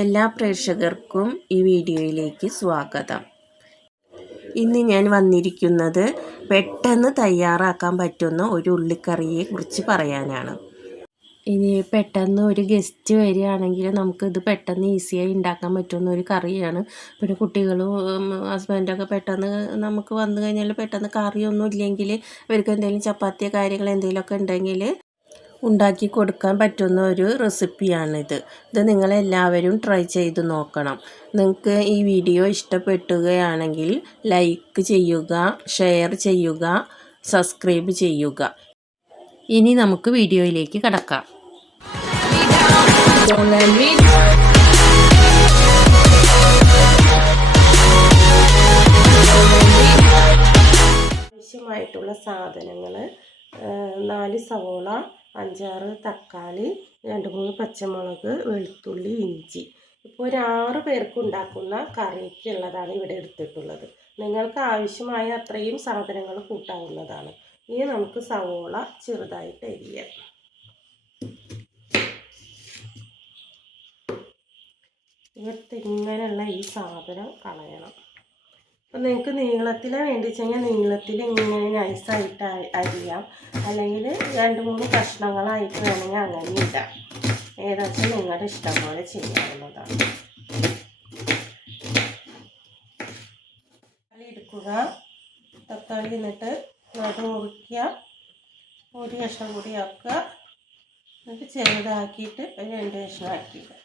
എല്ലാ പ്രേക്ഷകർക്കും ഈ വീഡിയോയിലേക്ക് സ്വാഗതം. ഇന്ന് ഞാൻ വന്നിരിക്കുന്നത് പെട്ടെന്ന് തയ്യാറാക്കാൻ പറ്റുന്ന ഒരു ഉള്ളിക്കറിയെ കുറിച്ച് പറയാനാണ്. ഇനി പെട്ടെന്ന് ഒരു ഗസ്റ്റ് വരികയാണെങ്കിൽ നമുക്കിത് പെട്ടെന്ന് ഈസിയായി ഉണ്ടാക്കാൻ പറ്റുന്ന ഒരു കറിയാണ്. പിന്നെ കുട്ടികളും ഹസ്ബൻഡൊക്കെ പെട്ടെന്ന് നമുക്ക് വന്നു കഴിഞ്ഞാൽ പെട്ടെന്ന് കറിയൊന്നും ഇല്ലെങ്കിൽ ഇവർക്ക് എന്തെങ്കിലും ചപ്പാത്തിയോ കാര്യങ്ങൾ എന്തെങ്കിലുമൊക്കെ ഉണ്ടെങ്കിൽ ഉണ്ടാക്കി കൊടുക്കാൻ പറ്റുന്ന ഒരു റെസിപ്പിയാണിത്. ഇത് നിങ്ങളെല്ലാവരും ട്രൈ ചെയ്ത് നോക്കണം. നിങ്ങൾക്ക് ഈ വീഡിയോ ഇഷ്ടപ്പെടുകയാണെങ്കിൽ ലൈക്ക് ചെയ്യുക, ഷെയർ ചെയ്യുക, സബ്സ്ക്രൈബ് ചെയ്യുക. ഇനി നമുക്ക് വീഡിയോയിലേക്ക് കടക്കാം. ആവശ്യമായിട്ടുള്ള സാധനങ്ങൾ: 4 സവോള, 5-6 തക്കാളി, 2-3 പച്ചമുളക്, വെളുത്തുള്ളി, ഇഞ്ചി. ഇപ്പോൾ ഒരു 6 പേർക്ക് ഉണ്ടാക്കുന്ന കറിക്കുള്ളതാണ് ഇവിടെ എടുത്തിട്ടുള്ളത്. നിങ്ങൾക്ക് ആവശ്യമായ അത്രയും സാധനങ്ങൾ കൂട്ടാവുന്നതാണ്. ഇനി നമുക്ക് സവോള ചെറുതായിട്ട് അരിയാം. ഇങ്ങനെയുള്ള ഈ സാധനം കളയണം. അപ്പം നിങ്ങൾക്ക് നീളത്തിൽ വേണ്ടിച്ചെങ്കിൽ നീളത്തിൽ ഇങ്ങനെ നൈസായിട്ട് അരിയാം, അല്ലെങ്കിൽ 2-3 കഷ്ണങ്ങളായിട്ട് വേണമെങ്കിൽ അങ്ങനെ ഇടാം. ഏതാച്ചും നിങ്ങളുടെ ഇഷ്ടം പോലെ ചെയ്യാവുന്നതാണ്. തക്കാളി എടുക്കുക, തക്കാളി എന്നിട്ട് നടു മുറിക്കുക, ഒരു കഷ്ണം കൂടി ആക്കുക, എന്നിട്ട് ചെറുതാക്കിയിട്ട് 2 കഷ്ണം ആക്കിയിട്ട്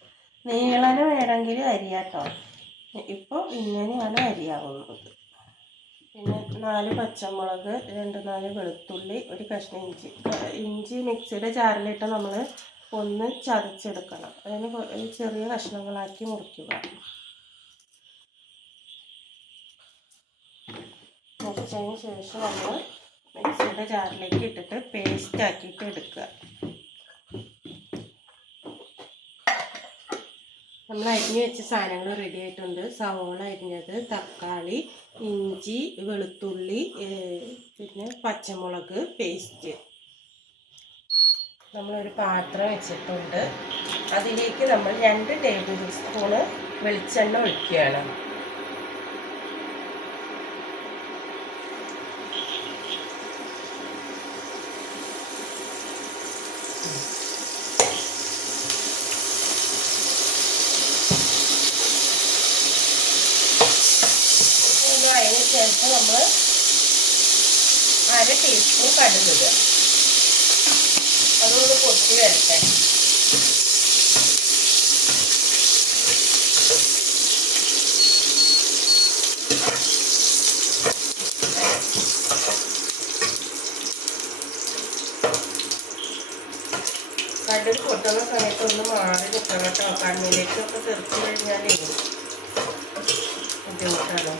നീളന് വേണമെങ്കിൽ അരിയാട്ടോ. ഇപ്പോൾ ഇങ്ങനെയാണ് അരിയാവുന്നത്. പിന്നെ 4 പച്ചമുളക്, 2-4 വെളുത്തുള്ളി, ഒരു കഷ്ണം ഇഞ്ചി. ഇഞ്ചി മിക്സിയുടെ ജാറിലിട്ട് നമ്മൾ ഒന്ന് ചതച്ചെടുക്കണം. അതിന് ചെറിയ കഷ്ണങ്ങളാക്കി മുറിക്കുക. മുറിച്ചതിന് ശേഷം നമ്മൾ മിക്സിയുടെ ജാറിലേക്ക് ഇട്ടിട്ട് പേസ്റ്റ് ആക്കിയിട്ട് എടുക്കുക. നമ്മൾ അരിഞ്ഞ് വെച്ച സാധനങ്ങൾ റെഡി ആയിട്ടുണ്ട്. സവോള അരിഞ്ഞത്, തക്കാളി, ഇഞ്ചി, വെളുത്തുള്ളി, പിന്നെ പച്ചമുളക് പേസ്റ്റ്. നമ്മളൊരു പാത്രം വെച്ചിട്ടുണ്ട്. അതിലേക്ക് നമ്മൾ 2 ടേബിൾ സ്പൂണ് വെളിച്ചെണ്ണ ഒഴിക്കുകയാണ്. അതിന് ശേഷം നമ്മൾ 1/2 ടീസ്പൂൺ കടുക് ഇടുക. അതൊന്ന് പൊട്ടി വരട്ടെ. കടുക് പൊട്ടുന്ന സമയത്ത് ഒന്ന് മാറി നിൽക്കണം കേട്ടോ. കണ്ണിലേക്കൊക്കെ തെറിച്ച് കഴിഞ്ഞാലേ ബുദ്ധിമുട്ടാണ്.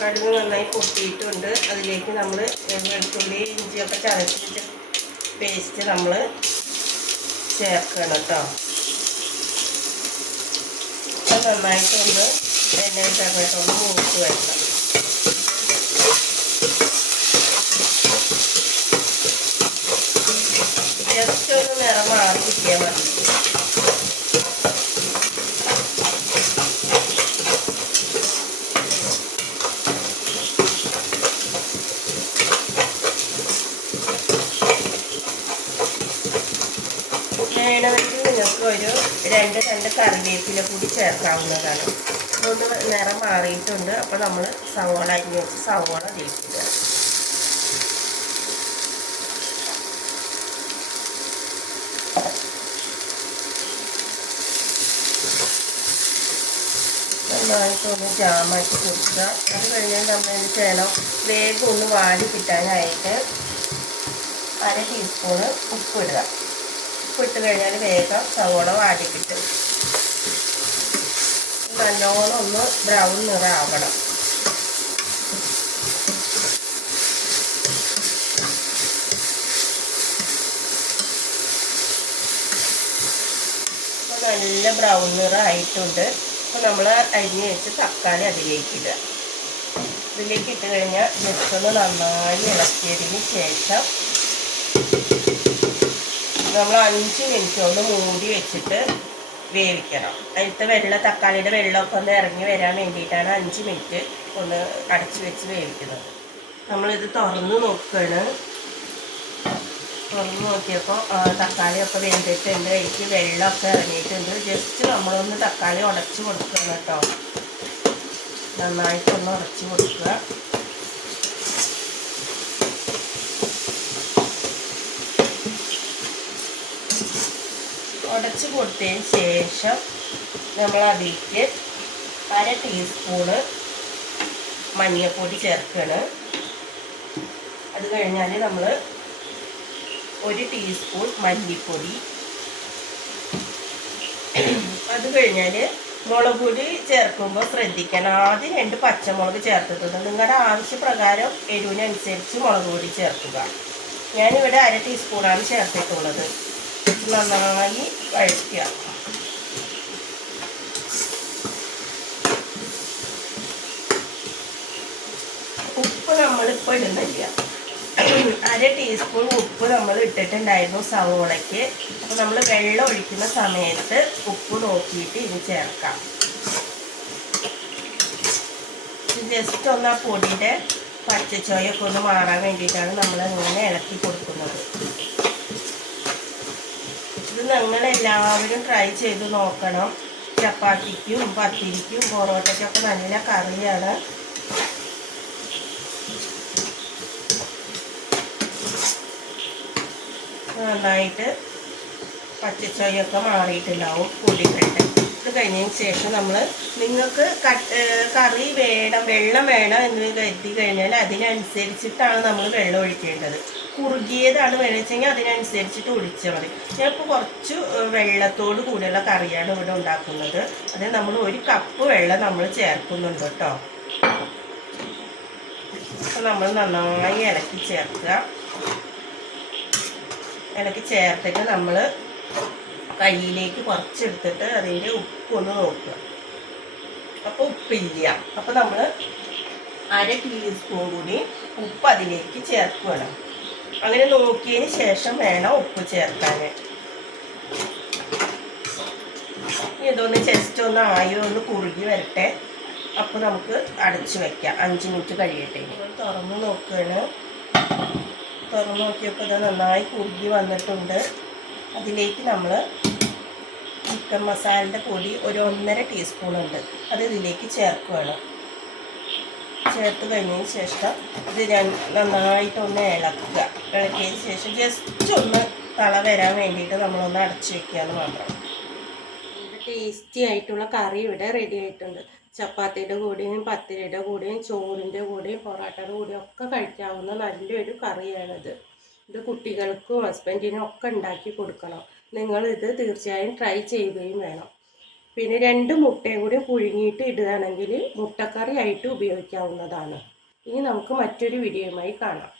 കടുക് നന്നായി പൊട്ടിയിട്ടുണ്ട്. അതിലേക്ക് നമ്മൾ വെളുത്തുള്ളി ഇഞ്ചിയൊക്കെ ചതച്ചിട്ട് പേസ്റ്റ് നമ്മൾ ചേർക്കണം കേട്ടോ. അത് നന്നായിട്ടൊന്ന് എണ്ണയിൽ ചേർന്നിട്ടൊന്ന് മൂത്ത് വയ്ക്കണം. ജസ്റ്റ് ഒന്ന് നിറം മാറി കിട്ടിയാൽ മതി. വേണമെങ്കിൽ നിങ്ങൾക്ക് ഒരു 2 കറിവേപ്പില കൂടി ചേർക്കാവുന്നതാണ്. ഇതൊന്ന് നിറം മാറിയിട്ടുണ്ട്. അപ്പോൾ നമ്മൾ സവോള അരിഞ്ഞ് വെച്ച് സവോള തേക്കുക. നന്നായിട്ടൊന്ന് ജാമാക്കി കൊടുക്കുക. അത് കഴിഞ്ഞാൽ നമ്മൾ എന്ത് ചെയ്യണം, വേഗം ഒന്ന് വാടി കിട്ടാനായിട്ട് 1/2 ടീസ്പൂണ് ഉപ്പിടുക. ഉപ്പിട്ട് കഴിഞ്ഞാൽ വേഗം സവോള വാടി കിട്ടും. നല്ലോണം ഒന്ന് ബ്രൗൺ നിറമാവണം. അപ്പോൾ നല്ല ബ്രൗൺ നിറമായിട്ടുണ്ട്. അപ്പോൾ നമ്മൾ അരിഞ്ഞ് വെച്ച് തക്കാളി അതിലേക്ക് ഇടുക. ഇതിലേക്ക് ഇട്ട് കഴിഞ്ഞാൽ ജസ്റ്റ് ഒന്ന് നന്നായി ഇളക്കിയതിന് ശേഷം നമ്മൾ 5 മിനിറ്റ് ഒന്ന് മൂടി വെച്ചിട്ട് വേവിക്കണം. അതിലത്തെ തക്കാളിയുടെ വെള്ളമൊക്കെ ഒന്ന് ഇറങ്ങി വരാൻ വേണ്ടിയിട്ടാണ് 5 മിനിറ്റ് ഒന്ന് അടച്ച് വെച്ച് വേവിക്കുന്നത്. നമ്മളിത് തുറന്ന് നോക്കുകയാണ്. തുറന്ന് നോക്കിയപ്പോൾ തക്കാളിയൊക്കെ വെന്തിട്ടുണ്ട്, എനിക്ക് വെള്ളമൊക്കെ ഇറങ്ങിയിട്ടുണ്ട്. ജസ്റ്റ് നമ്മളൊന്ന് തക്കാളി ഉടച്ച് കൊടുക്കണം കേട്ടോ. നന്നായിട്ടൊന്ന് ഉടച്ച് കൊടുക്കുക. ഉടച്ച് കൊടുത്തതിന് ശേഷം നമ്മൾ അതിലേക്ക് 1/2 ടീസ്പൂണ് മഞ്ഞൾപ്പൊടി ചേർക്കണം. അത് കഴിഞ്ഞാൽ നമ്മൾ 1 ടീസ്പൂൺ മല്ലിപ്പൊടി. അത് കഴിഞ്ഞാൽ മുളക് പൊടി ചേർക്കുമ്പോൾ ശ്രദ്ധിക്കണം. ആദ്യം 2 പച്ചമുളക് ചേർത്തിട്ടുണ്ട്. നിങ്ങളുടെ ആവശ്യപ്രകാരം എരിവിനനുസരിച്ച് മുളക് പൊടി ചേർക്കുക. ഞാനിവിടെ 1/2 ടീസ്പൂണാണ് ചേർത്തിട്ടുള്ളത്. നന്നായി വഴറ്റുക. ഉപ്പ് നമ്മളിപ്പോൾ ഇടുന്നില്ല. 1/2 ടീസ്പൂൺ ഉപ്പ് നമ്മൾ ഇട്ടിട്ടുണ്ടായിരുന്നു സവോളയ്ക്ക്. അപ്പോൾ നമ്മൾ വെള്ളം ഒഴിക്കുന്ന സമയത്ത് ഉപ്പ് നോക്കിയിട്ട് ഇത് ചേർക്കാം. ജസ്റ്റ് ഒന്ന് ആ പൊടിയുടെ പച്ചച്ചോയൊക്കെ ഒന്ന് മാറാൻ വേണ്ടിയിട്ടാണ് നമ്മൾ ഇങ്ങനെ ഇളക്കി കൊടുക്കുന്നത്. ഇത് നിങ്ങളെല്ലാവരും ട്രൈ ചെയ്ത് നോക്കണം. ചപ്പാത്തിക്കും പത്തിരിക്കും പൊറോട്ടയ്ക്കൊക്കെ നല്ല കറിയാണ്. നന്നായിട്ട് പച്ചച്ചോയൊക്കെ മാറിയിട്ടുണ്ടാവും പൊടികളുടെ. ഇത് കഴിഞ്ഞതിന് ശേഷം നിങ്ങൾക്ക് കറി വേണം, വെള്ളം വേണം എന്ന് കരുതി കഴിഞ്ഞാൽ അതിനനുസരിച്ചിട്ടാണ് നമ്മൾ വെള്ളം ഒഴിക്കേണ്ടത്. കുറുകിയതാണ് വേണമെച്ചെങ്കിൽ അതിനനുസരിച്ചിട്ട് ഒഴിച്ചാൽ മതി. ഞാനിപ്പോൾ കുറച്ച് വെള്ളത്തോട് കൂടിയുള്ള കറിയാണ് ഇവിടെ ഉണ്ടാക്കുന്നത്. അത് നമ്മൾ 1 കപ്പ് വെള്ളം നമ്മൾ ചേർക്കുന്നുണ്ട് കേട്ടോ. അപ്പോൾ നമ്മൾ നന്നായി ഇളക്കി ചേർക്കുക. ഇളക്കി ചേർത്തിട്ട് നമ്മൾ കയ്യിലേക്ക് കുറച്ചെടുത്തിട്ട് അതിൻ്റെ ഉപ്പൊന്ന് നോക്കുക. അപ്പോൾ ഉപ്പില്ല. അപ്പോൾ നമ്മൾ 1/2 ടീസ്പൂൺ കൂടി ഉപ്പ് അതിലേക്ക് ചേർക്കണം. അങ്ങനെ നോക്കിയതിന് ശേഷം വേണം ഉപ്പ് ചേർക്കാൻ. ഇതൊന്ന് ജസ്റ്റ് ഒന്ന് ഒന്ന് കുറുകി വരട്ടെ. അപ്പോൾ നമുക്ക് അടച്ചു വയ്ക്കാം. 5 മിനിറ്റ് കഴിയട്ടെ. തുറന്ന് നോക്കുകയാണ്. തുറന്ന് നോക്കിയപ്പോൾ ഇത് നന്നായി കുറുകി വന്നിട്ടുണ്ട്. അതിലേക്ക് നമ്മൾ ചിക്കൻ മസാലയുടെ പൊടി 1.5 ടീസ്പൂൺ ഉണ്ട്. അത് ഇതിലേക്ക് ചേർക്കുകയാണ്. ചേർത്ത് കഴിഞ്ഞതിന് ശേഷം ഇത് നന്നായിട്ടൊന്ന് ഇളക്കുക. ഇളക്കിയതിന് ശേഷം ജസ്റ്റ് ഒന്ന് തള വരാൻ വേണ്ടിയിട്ട് നമ്മളൊന്ന് അടച്ചു വയ്ക്കുകയെന്ന് മാത്രം. ടേസ്റ്റി ആയിട്ടുള്ള കറി ഇവിടെ റെഡി ആയിട്ടുണ്ട്. ചപ്പാത്തിയുടെ കൂടെയും പത്തിരിയുടെ കൂടെയും ചോറിൻ്റെ കൂടെയും പൊറോട്ടയുടെ കൂടെയും ഒക്കെ കഴിക്കാവുന്ന നല്ലൊരു കറിയാണിത്. ഇത് കുട്ടികൾക്കും ഹസ്ബൻഡിനും ഒക്കെ ഉണ്ടാക്കി കൊടുക്കണം. നിങ്ങളിത് തീർച്ചയായും ട്രൈ ചെയ്യുകയും വേണം. പിന്നെ 2 മുട്ടയും കൂടി പുഴുങ്ങിയിട്ട് ഇടുകയാണെങ്കിൽ മുട്ടക്കറി ആയിട്ട് ഉപയോഗിക്കാവുന്നതാണ്. ഇനി നമുക്ക് മറ്റൊരു വീഡിയോയുമായി കാണാം.